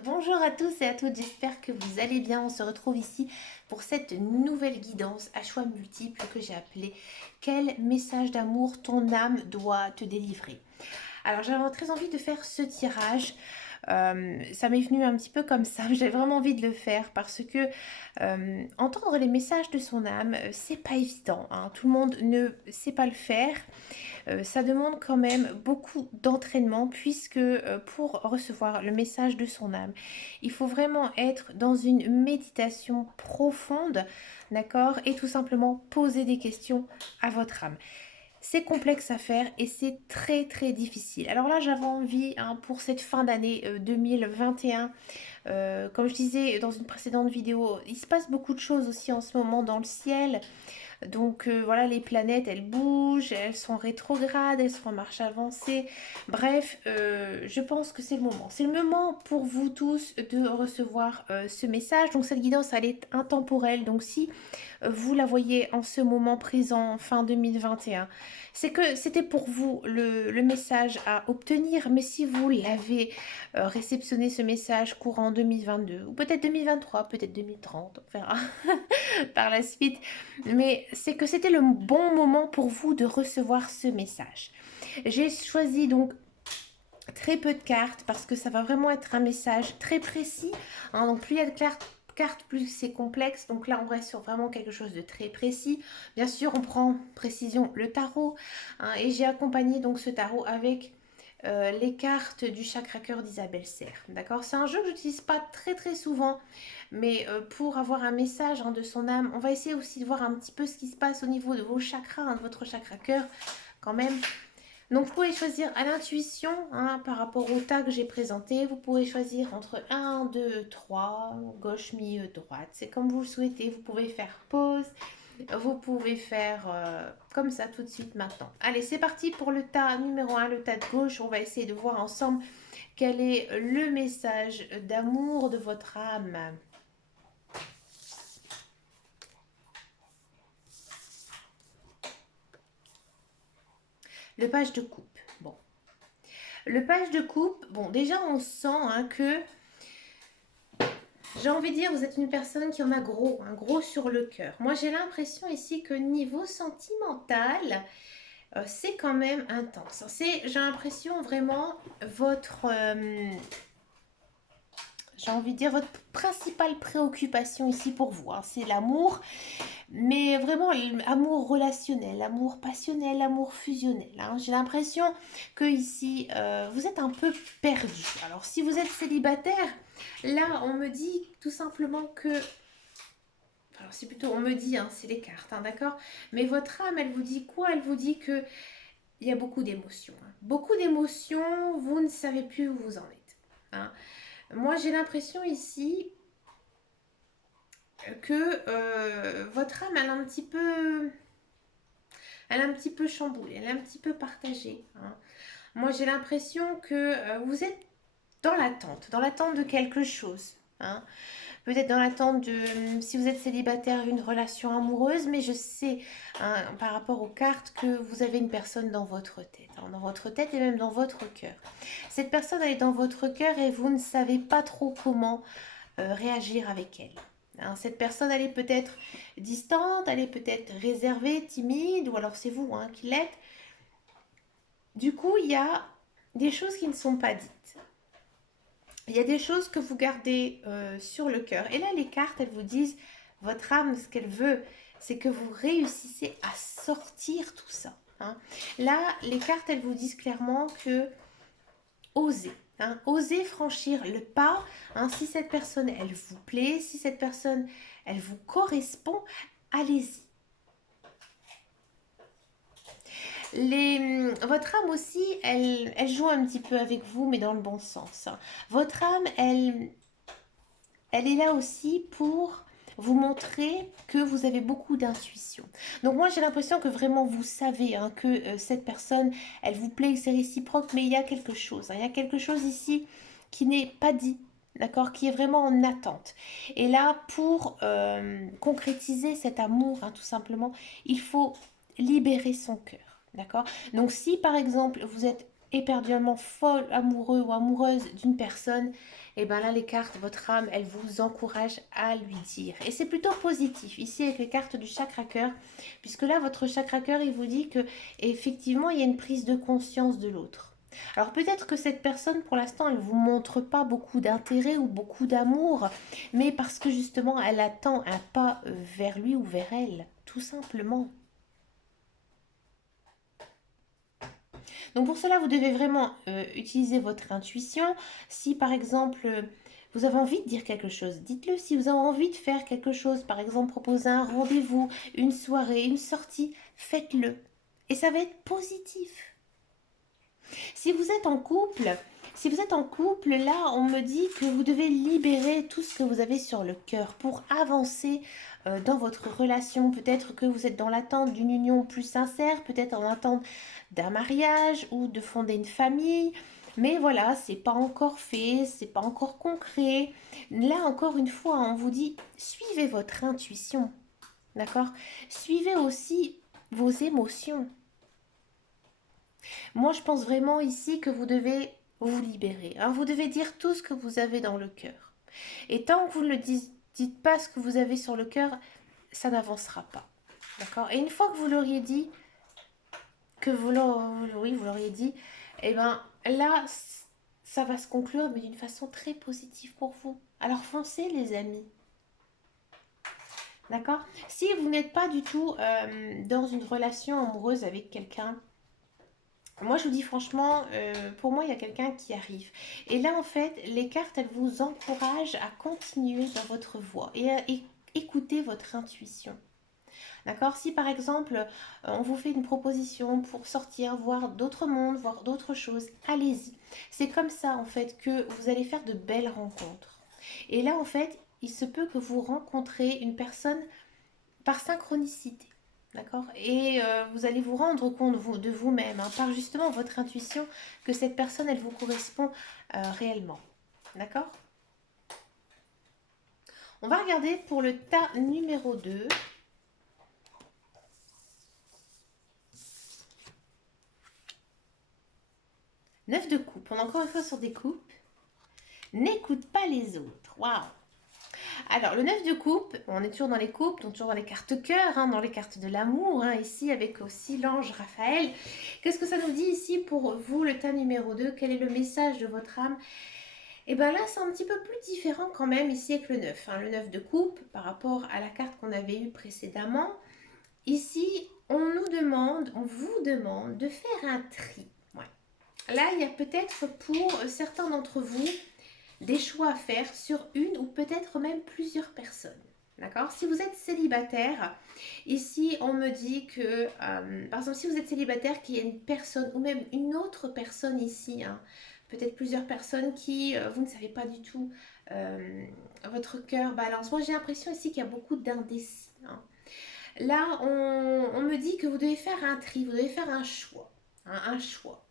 Bonjour à tous et à toutes, j'espère que vous allez bien. On se retrouve ici pour cette nouvelle guidance à choix multiples que j'ai appelée Quel message d'amour ton âme doit te délivrer. Alors j'avais très envie de faire ce tirage. Ça m'est venu un petit peu comme ça. J'avais vraiment envie de le faire parce que entendre les messages de son âme, c'est pas évident, hein. Tout le monde ne sait pas le faire. Ça demande quand même beaucoup d'entraînement puisque pour recevoir le message de son âme, il faut vraiment être dans une méditation profonde, d'accord, et tout simplement poser des questions à votre âme. C'est complexe à faire et c'est très très difficile. Alors là, j'avais envie, hein, pour cette fin d'année 2021, comme je disais dans une précédente vidéo, il se passe beaucoup de choses aussi en ce moment dans le ciel. Donc voilà, les planètes, elles bougent, elles sont rétrogrades, elles sont en marche avancée. Bref, je pense que c'est le moment. C'est le moment pour vous tous de recevoir ce message. Donc cette guidance, elle est intemporelle. Donc si vous la voyez en ce moment présent, fin 2021, c'est que c'était pour vous le message à obtenir. Mais si vous l'avez réceptionné, ce message courant 2022, ou peut-être 2023, peut-être 2030, on verra par la suite, mais c'est que c'était le bon moment pour vous de recevoir ce message. J'ai choisi donc très peu de cartes parce que ça va vraiment être un message très précis, hein. Donc plus il y a de cartes, plus c'est complexe. Donc là, on reste sur vraiment quelque chose de très précis. Bien sûr, on prend précision le tarot, hein, et j'ai accompagné donc ce tarot avec les cartes du chakra cœur d'Isabelle Serre. D'accord, c'est un jeu que j'utilise pas très très souvent, mais pour avoir un message, hein, de son âme, on va essayer aussi de voir un petit peu ce qui se passe au niveau de vos chakras, hein, de votre chakra cœur quand même. Donc vous pouvez choisir à l'intuition, hein, par rapport au tas que j'ai présenté. Vous pouvez choisir entre 1, 2, 3, gauche, milieu, droite. C'est comme vous le souhaitez. Vous pouvez faire pause. Vous pouvez faire comme ça tout de suite maintenant. Allez, c'est parti pour le tas numéro 1, le tas de gauche. On va essayer de voir ensemble quel est le message d'amour de votre âme. Le page de coupe. Bon. Le page de coupe, bon, déjà on sent, hein, que j'ai envie de dire, vous êtes une personne qui en a gros, un gros sur le cœur. Moi, j'ai l'impression ici que niveau sentimental, c'est quand même intense. J'ai l'impression vraiment votre, j'ai envie de dire, votre principale préoccupation ici pour vous, hein, c'est l'amour, mais vraiment l'amour relationnel, l'amour passionnel, l'amour fusionnel, hein. J'ai l'impression que ici, vous êtes un peu perdu. Alors, si vous êtes célibataire, là, on me dit tout simplement que, alors c'est plutôt, on me dit, hein, c'est les cartes, hein, d'accord. Mais votre âme, elle vous dit quoi? Elle vous dit que il y a beaucoup d'émotions, hein. Beaucoup d'émotions, vous ne savez plus où vous en êtes, hein. Moi, j'ai l'impression ici que votre âme, elle est un petit peu chamboulée, elle est un petit peu partagée, hein. Moi, j'ai l'impression que vous êtes dans l'attente de quelque chose, hein. Peut-être dans l'attente de, si vous êtes célibataire, une relation amoureuse, mais je sais, hein, par rapport aux cartes, que vous avez une personne dans votre tête, hein, dans votre tête et même dans votre cœur. Cette personne, elle est dans votre cœur et vous ne savez pas trop comment réagir avec elle, hein. Cette personne, elle est peut-être distante, elle est peut-être réservée, timide, ou alors c'est vous, hein, qui l'êtes. Du coup, il y a des choses qui ne sont pas dites. Il y a des choses que vous gardez sur le cœur. Et là, les cartes, elles vous disent, votre âme, ce qu'elle veut, c'est que vous réussissez à sortir tout ça, hein. Là, les cartes, elles vous disent clairement que osez, hein, osez franchir le pas, hein. Si cette personne, elle vous plaît, si cette personne, elle vous correspond, allez-y. Votre âme aussi, elle joue un petit peu avec vous, mais dans le bon sens, hein. Votre âme, elle est là aussi pour vous montrer que vous avez beaucoup d'intuition. Donc moi, j'ai l'impression que vraiment vous savez, hein, que cette personne, elle vous plaît, que c'est réciproque, mais il y a quelque chose, hein. Il y a quelque chose ici qui n'est pas dit, d'accord, qui est vraiment en attente. Et là, pour concrétiser cet amour, hein, tout simplement, il faut libérer son cœur, d'accord. Donc si par exemple vous êtes éperdument folle, amoureux ou amoureuse d'une personne, et bien là les cartes, votre âme, elle vous encourage à lui dire. Et c'est plutôt positif ici avec les cartes du chakra cœur, puisque là votre chakra cœur, il vous dit que effectivement il y a une prise de conscience de l'autre. Alors peut-être que cette personne pour l'instant elle vous montre pas beaucoup d'intérêt ou beaucoup d'amour, mais parce que justement elle attend un pas vers lui ou vers elle, tout simplement. Donc pour cela, vous devez vraiment utiliser votre intuition. Si par exemple, vous avez envie de dire quelque chose, dites-le. Si vous avez envie de faire quelque chose, par exemple proposer un rendez-vous, une soirée, une sortie, faites-le. Et ça va être positif. Si vous êtes en couple, si vous êtes en couple, là, on me dit que vous devez libérer tout ce que vous avez sur le cœur pour avancer dans votre relation. Peut-être que vous êtes dans l'attente d'une union plus sincère, peut-être en attente d'un mariage ou de fonder une famille. Mais voilà, c'est pas encore fait, c'est pas encore concret. Là, encore une fois, on vous dit, suivez votre intuition, d'accord? Suivez aussi vos émotions. Moi, je pense vraiment ici que vous devez vous libérer, hein. Vous devez dire tout ce que vous avez dans le cœur. Et tant que vous ne dites pas ce que vous avez sur le cœur, ça n'avancera pas. D'accord? Et une fois que vous l'auriez dit, que vous l'auriez dit, et bien là, ça va se conclure, mais d'une façon très positive pour vous. Alors foncez, les amis. D'accord? Si vous n'êtes pas du tout dans une relation amoureuse avec quelqu'un, moi, je vous dis franchement, pour moi, il y a quelqu'un qui arrive. Et là, en fait, les cartes, elles vous encouragent à continuer dans votre voie et à écouter votre intuition. D'accord? Si par exemple, on vous fait une proposition pour sortir, voir d'autres mondes, voir d'autres choses, allez-y. C'est comme ça, en fait, que vous allez faire de belles rencontres. Et là, en fait, il se peut que vous rencontrez une personne par synchronicité. D'accord? Et vous allez vous rendre compte de vous-même, hein, par justement votre intuition, que cette personne, elle vous correspond réellement. D'accord? On va regarder pour le tas numéro 2. Neuf de coupe. On est encore une fois sur des coupes. N'écoute pas les autres. Waouh! Alors, le 9 de coupe, on est toujours dans les coupes, donc toujours dans les cartes cœur, hein, dans les cartes de l'amour, hein, ici avec aussi l'ange Raphaël. Qu'est-ce que ça nous dit ici pour vous, le tas numéro 2? Quel est le message de votre âme? Et bien là, c'est un petit peu plus différent quand même ici avec le 9. Hein, le 9 de coupe par rapport à la carte qu'on avait eue précédemment. Ici, on vous demande de faire un tri. Ouais. Là, il y a peut-être pour certains d'entre vous des choix à faire sur une ou peut-être même plusieurs personnes. D'accord? Si vous êtes célibataire, ici on me dit que, par exemple, si vous êtes célibataire, qu'il y a une personne ou même une autre personne ici, hein, peut-être plusieurs personnes qui, vous ne savez pas du tout, votre cœur balance. Moi j'ai l'impression ici qu'il y a beaucoup d'indécis. Hein. Là, on me dit que vous devez faire un tri, vous devez faire un choix. Hein, un choix.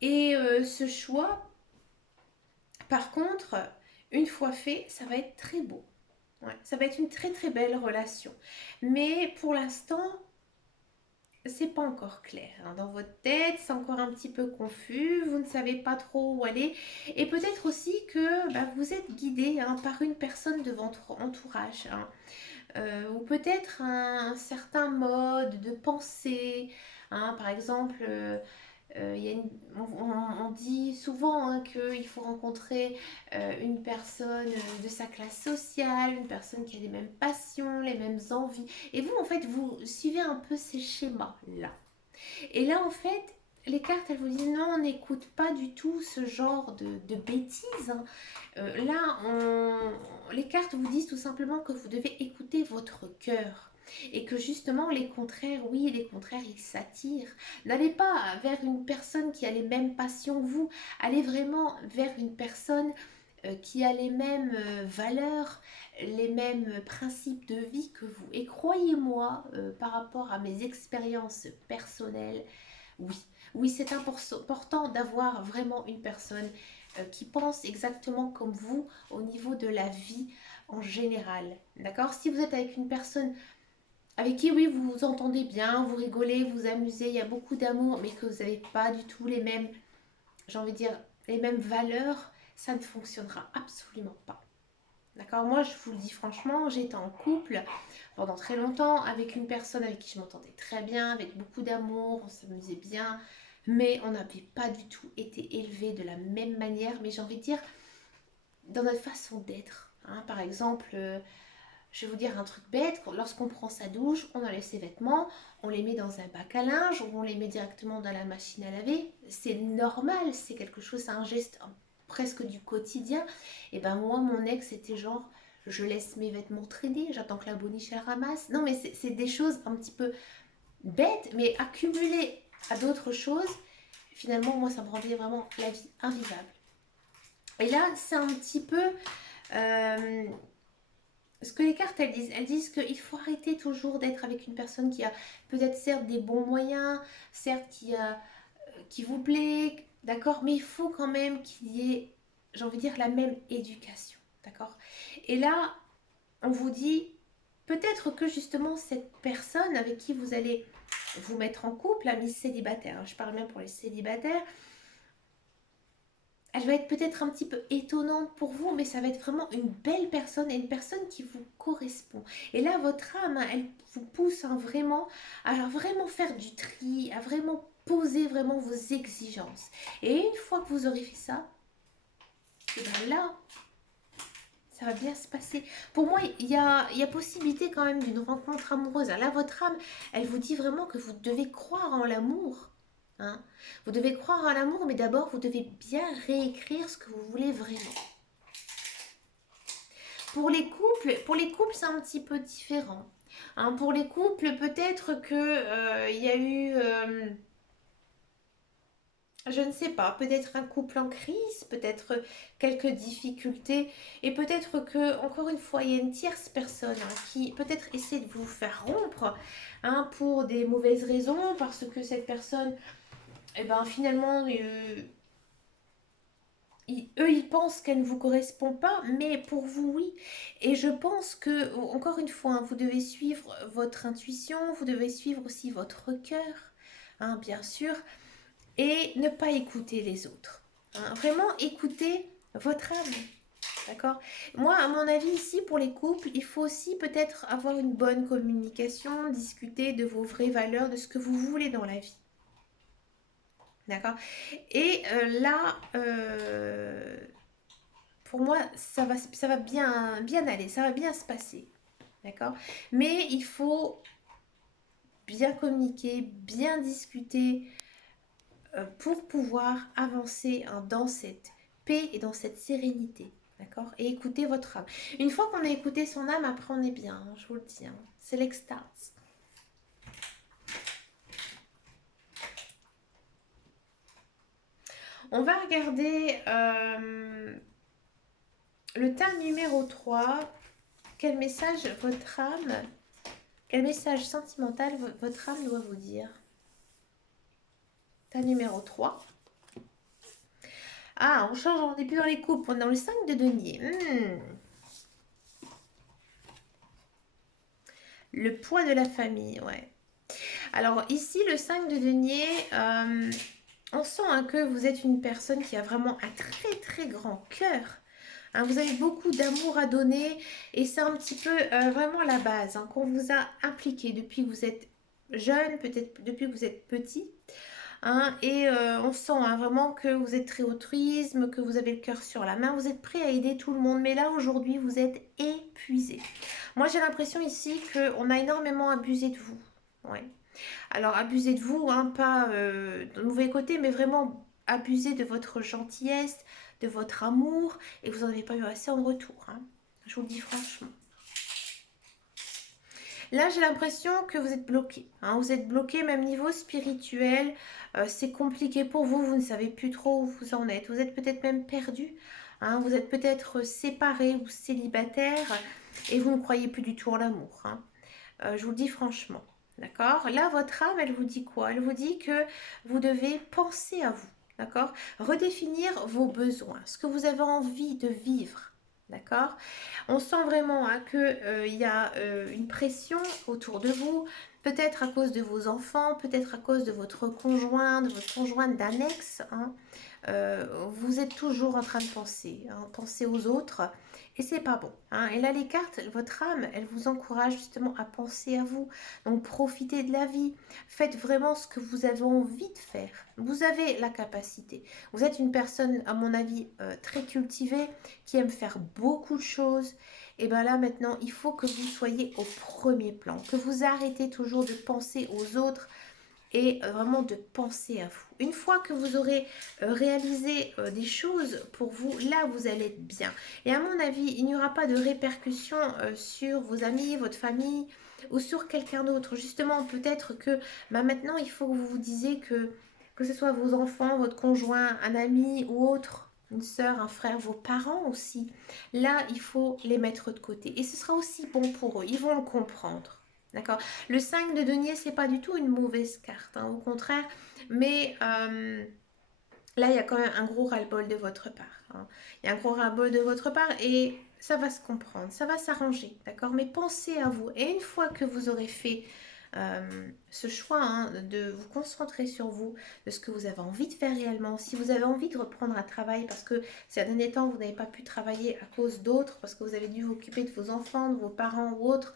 Et ce choix, par contre, une fois fait, ça va être très beau. Ouais, ça va être une très très belle relation. Mais pour l'instant, c'est pas encore clair. Hein. Dans votre tête, c'est encore un petit peu confus. Vous ne savez pas trop où aller. Et peut-être aussi que vous êtes guidé, hein, par une personne de votre entourage. Hein. Ou peut-être un certain mode de pensée. Hein. Par exemple... y a on dit souvent, hein, qu'il faut rencontrer une personne de sa classe sociale, une personne qui a les mêmes passions, les mêmes envies. Et vous, en fait, vous suivez un peu ces schémas-là. Et là, en fait, les cartes, elles vous disent non, on n'écoute pas du tout ce genre de bêtises. Hein. Là, les cartes vous disent tout simplement que vous devez écouter votre cœur. Et que justement, les contraires, oui, les contraires, ils s'attirent. N'allez pas vers une personne qui a les mêmes passions que vous. Allez vraiment vers une personne qui a les mêmes valeurs, les mêmes principes de vie que vous. Et croyez-moi, par rapport à mes expériences personnelles, oui, oui, c'est important d'avoir vraiment une personne qui pense exactement comme vous au niveau de la vie en général. D'accord? Si vous êtes avec une personne avec qui, oui, vous vous entendez bien, vous rigolez, vous amusez, il y a beaucoup d'amour, mais que vous n'avez pas du tout les mêmes j'ai envie de dire, les mêmes valeurs, ça ne fonctionnera absolument pas. D'accord? Moi, je vous le dis franchement, j'étais en couple pendant très longtemps avec une personne avec qui je m'entendais très bien, avec beaucoup d'amour, on s'amusait bien, mais on n'avait pas du tout été élevés de la même manière, mais j'ai envie de dire, dans notre façon d'être. Hein. Par exemple, je vais vous dire un truc bête, lorsqu'on prend sa douche, on enlève ses vêtements, on les met dans un bac à linge ou on les met directement dans la machine à laver. C'est normal, c'est quelque chose, c'est un geste presque du quotidien. Et ben moi, mon ex, c'était genre, je laisse mes vêtements traîner, j'attends que la boniche elle ramasse. Non, mais c'est des choses un petit peu bêtes, mais accumulées à d'autres choses. Finalement, moi, ça me rendait vraiment la vie invivable. Et là, c'est un petit peu... euh, ce que les cartes elles disent qu'il faut arrêter toujours d'être avec une personne qui a peut-être certes des bons moyens, certes qui vous plaît, d'accord, mais il faut quand même qu'il y ait, j'ai envie de dire, la même éducation, d'accord. Et là, on vous dit peut-être que justement cette personne avec qui vous allez vous mettre en couple, la mise célibataire, hein, je parle même pour les célibataires, elle va être peut-être un petit peu étonnante pour vous, mais ça va être vraiment une belle personne et une personne qui vous correspond. Et là, votre âme, hein, elle vous pousse vraiment à vraiment faire du tri, à vraiment poser vraiment vos exigences. Et une fois que vous aurez fait ça, et bien là, ça va bien se passer. Pour moi, il y a possibilité quand même d'une rencontre amoureuse. Là, votre âme, elle vous dit vraiment que vous devez croire en l'amour. Hein. Vous devez croire en l'amour, mais d'abord, vous devez bien réécrire ce que vous voulez vraiment. Pour les couples, c'est un petit peu différent. Hein, pour les couples, peut-être que il y a eu, je ne sais pas, peut-être un couple en crise, peut-être quelques difficultés, et peut-être que, encore une fois, il y a une tierce personne hein, qui peut-être essaie de vous faire rompre hein, pour des mauvaises raisons, parce que cette personne, eh ben, finalement, eux, ils pensent qu'elle ne vous correspond pas, mais pour vous, oui. Et je pense que, encore une fois, hein, vous devez suivre votre intuition, vous devez suivre aussi votre cœur, hein, bien sûr, et ne pas écouter les autres. Hein. Vraiment écouter votre âme. D'accord? Moi, à mon avis, ici, pour les couples, il faut aussi peut-être avoir une bonne communication, discuter de vos vraies valeurs, de ce que vous voulez dans la vie. D'accord? Et là, pour moi, ça va bien aller, ça va bien se passer. D'accord? Mais il faut bien communiquer, bien discuter pour pouvoir avancer hein, dans cette paix et dans cette sérénité. D'accord? Et écouter votre âme. Une fois qu'on a écouté son âme, après on est bien, hein, je vous le dis. Hein. C'est l'extase. On va regarder le tas numéro 3. Quel message votre âme, quel message sentimental votre âme doit vous dire? Tas numéro 3. Ah, on change, on n'est plus dans les coupes, on est dans le 5 de denier. Le poids de la famille, ouais. Alors ici, le 5 de denier, on sent hein, que vous êtes une personne qui a vraiment un très très grand cœur. Hein, vous avez beaucoup d'amour à donner et c'est un petit peu vraiment la base hein, qu'on vous a impliqué depuis que vous êtes jeune, peut-être depuis que vous êtes petit. Hein, et on sent hein, vraiment que vous êtes très altruisme, que vous avez le cœur sur la main, vous êtes prêt à aider tout le monde. Mais là, aujourd'hui, vous êtes épuisé. Moi, j'ai l'impression ici qu'on a énormément abusé de vous. Ouais. Alors, abusé de vous, hein, pas de mauvais côté, mais vraiment abusé de votre gentillesse, de votre amour, et vous n'en avez pas eu assez en retour. Hein. Je vous le dis franchement. Là, j'ai l'impression que vous êtes bloqué. Hein, vous êtes bloqué même niveau spirituel. C'est compliqué pour vous. Vous ne savez plus trop où vous en êtes. Vous êtes peut-être même perdu. Hein, vous êtes peut-être séparé ou célibataire et vous ne croyez plus du tout en l'amour. Hein. Je vous le dis franchement. D'accord? Là, votre âme, elle vous dit quoi? Elle vous dit que vous devez penser à vous. D'accord? Redéfinir vos besoins, ce que vous avez envie de vivre. D'accord? On sent vraiment hein, qu'il y a une pression autour de vous, peut-être à cause de vos enfants, peut-être à cause de votre conjoint, de votre conjointe d'annexe. Hein. vous êtes toujours en train de penser, hein, penser aux autres, et c'est pas bon, hein. Et là, les cartes, votre âme, elle vous encourage justement à penser à vous. Donc, profitez de la vie. Faites vraiment ce que vous avez envie de faire. Vous avez la capacité. Vous êtes une personne, à mon avis, très cultivée, qui aime faire beaucoup de choses. Et bien là, maintenant, il faut que vous soyez au premier plan, que vous arrêtez toujours de penser aux autres, et vraiment de penser à vous. Une fois que vous aurez réalisé des choses pour vous, là vous allez être bien. Et à mon avis, il n'y aura pas de répercussions sur vos amis, votre famille ou sur quelqu'un d'autre. Justement, peut-être que maintenant il faut que vous vous disiez que ce soit vos enfants, votre conjoint, un ami ou autre, une soeur, un frère, vos parents aussi. Là, il faut les mettre de côté. Et ce sera aussi bon pour eux. Ils vont le comprendre. D'accord? Le 5 de denier, c'est pas du tout une mauvaise carte, hein, au contraire. Mais là, il y a quand même un gros ras-le-bol de votre part, hein. Il y a un gros ras-le-bol de votre part et ça va se comprendre, ça va s'arranger, d'accord? Mais pensez à vous. Et une fois que vous aurez fait ce choix, hein, de vous concentrer sur vous, de ce que vous avez envie de faire réellement, si vous avez envie de reprendre un travail parce que ces derniers temps, vous n'avez pas pu travailler à cause d'autres, parce que vous avez dû vous occuper de vos enfants, de vos parents ou autres,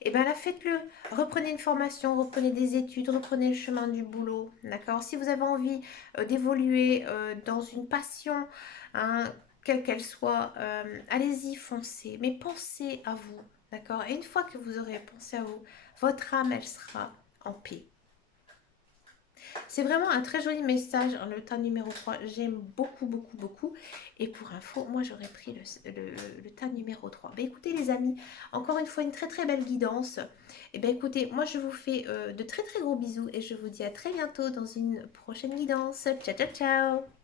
et bien là, faites-le. Reprenez une formation, reprenez des études, reprenez le chemin du boulot. D'accord? Si vous avez envie d'évoluer dans une passion, hein, quelle qu'elle soit, allez-y, foncez. Mais pensez à vous. D'accord? Et une fois que vous aurez pensé à vous, votre âme, elle sera en paix. C'est vraiment un très joli message, hein, le tas numéro 3. J'aime beaucoup, beaucoup, beaucoup. Et pour info, moi, j'aurais pris le tas numéro 3. Ben, écoutez, les amis, encore une fois, une très, très belle guidance. Et ben, écoutez, moi, je vous fais de très, très gros bisous. Et je vous dis à très bientôt dans une prochaine guidance. Ciao, ciao, ciao!